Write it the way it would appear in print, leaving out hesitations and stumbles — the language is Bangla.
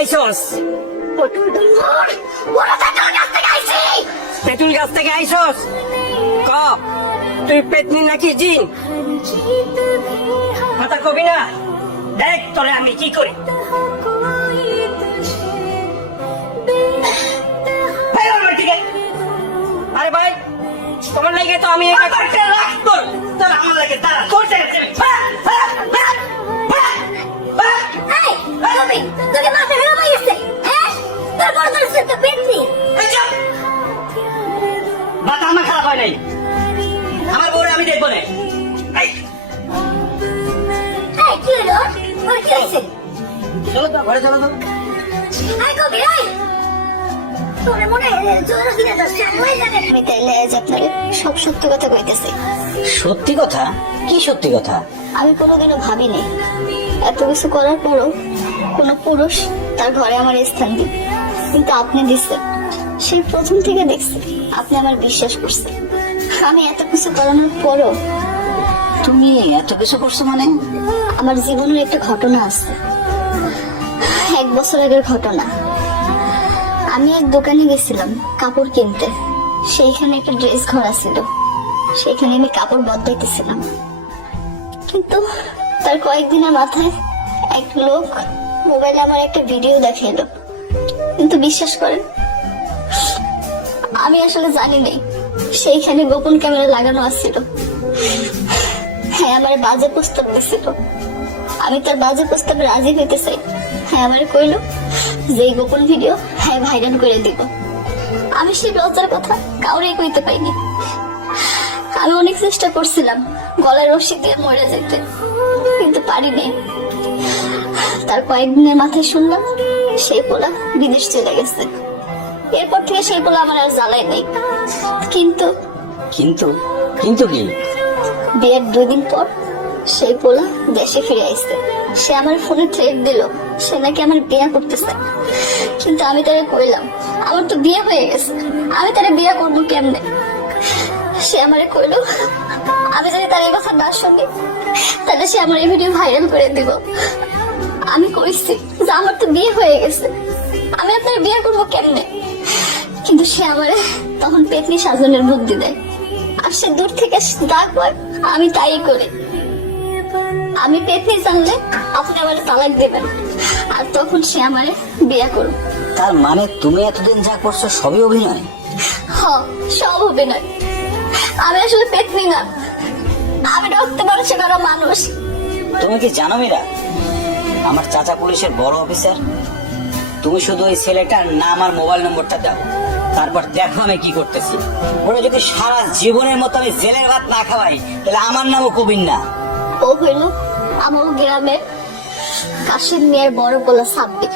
আইছস? তেঁতুল গাছ থেকে আইছস? ক তুই পেতনি নাকি জিন? কথা কবি না? দেখ তোরে আমি কি করি। আরে ভাই তোমার লাগে তো আমি তোর আমার লাগে দাঁড়া করতে বাতা আমার খারাপ হয় নাই, আমার বউরে আমি দেখবো না। চলো তো ঘরে চলো তো। সব সত্যি কথা কইতেছি। সত্যি কথা? কি সত্যি কথা? আমি কোনোদিনও ভাবিনি এত কিছু করার পরও কোনো পুরুষ তার ঘরে আমার স্থান দিবে, কিন্তু আপনি দিচ্ছেন। সেই প্রথম থেকে দেখছি আপনি আমার বিশ্বাস করছেন। আমি এত কিছু করানোর পরও তুমি এত কিছু করছো মানে? আমার জীবনের একটা ঘটনা আছে, 1 বছর আগের ঘটনা। আমি এক দোকানে গেছিলাম কাপড় কিনতে, সেইখানে একটা ড্রেস ঘর ছিল, সেখানে আমি কাপড় বদলাইতেছিলাম। কিন্তু তার কয়েকদিনের মাথায় এক লোক মোবাইলে আমার একটা ভিডিও দেখাইলো। কিন্তু বিশ্বাস করেন আমি আসলে জানি নাই সেইখানে গোপন ক্যামেরা লাগানো আছিল। হ্যাঁ, আমার বাজে প্রস্তাব দিছিল। আমি তার বাজে প্রস্তাবে রাজি হইতে চাই। হ্যাঁ, আমার কইলো যে গোপন ভিডিও হ্যাঁ ভাইরাল করে দিব। আমি সেই লজ্জার কথা কাউরে কইতে পাইনি। আমি অনেক চেষ্টা করছিলাম গলায় রশি দিয়ে মরে যেতে, কিন্তু পারিনি। তার কয়েকদিনের মাথায় শুনলাম সেই পোলা বিদেশ চলে গেছে। এরপর থেকে সেই পোলা আমার আর জ্বালাই নেই। কিন্তু কিন্তু কিন্তু কি? বিয়ের 2 দিন পর সেই পোলা দেশে ফিরে আসছে। সে আমার ফোনে থ্রেট দিল সে নাকি আমার বিয়ে করতেছে। কিন্তু আমি তারে কইলাম আমার তো বিয়ে হয়ে গেছে, আমি তারে বিয়ে করবো কেমনে? সে আমারে কইলো আমি যদি তার এই কথা না শুনি তাহলে সে আমার এই ভিডিও ভাইরাল করে দিব। আমি কইছি যে আমার তো বিয়ে হয়ে গেছে, আমি আপনার বিয়ে করবো কেমনে? কিন্তু সে আমারে তখন পেতনি সাজনের বুদ্ধি দেয়, আর সে দূর থেকে ডাকবার আমি তাই করি। আমি পেতনি জানলে আপনি আমার তালাক দেবেন, আর তখন সে আমারে বিয়ে করবে। তার মানে তুমি এতদিন যা করছো সবই অভিনয়? হ, সব অভিনয়। আমি আসলে পেতনি না, আমি রক্তে মানুষে করা মানুষ। তুমি কি জানো মীরা, আমার চাচা পুলিশের বড় অফিসার। তুমি শুধু ওই ছেলেটার নাম আর মোবাইল নম্বরটা দাও, তারপর দেখো আমি কি করতেছি। ওরা যদি সারা জীবনের মতো আমি জেলের ভাত না খাওয়াই তাহলে আমার নামও কবির না। ও হইল আমার গ্রামের কাশিম মিয়ার বড় পোলা সাব্বির।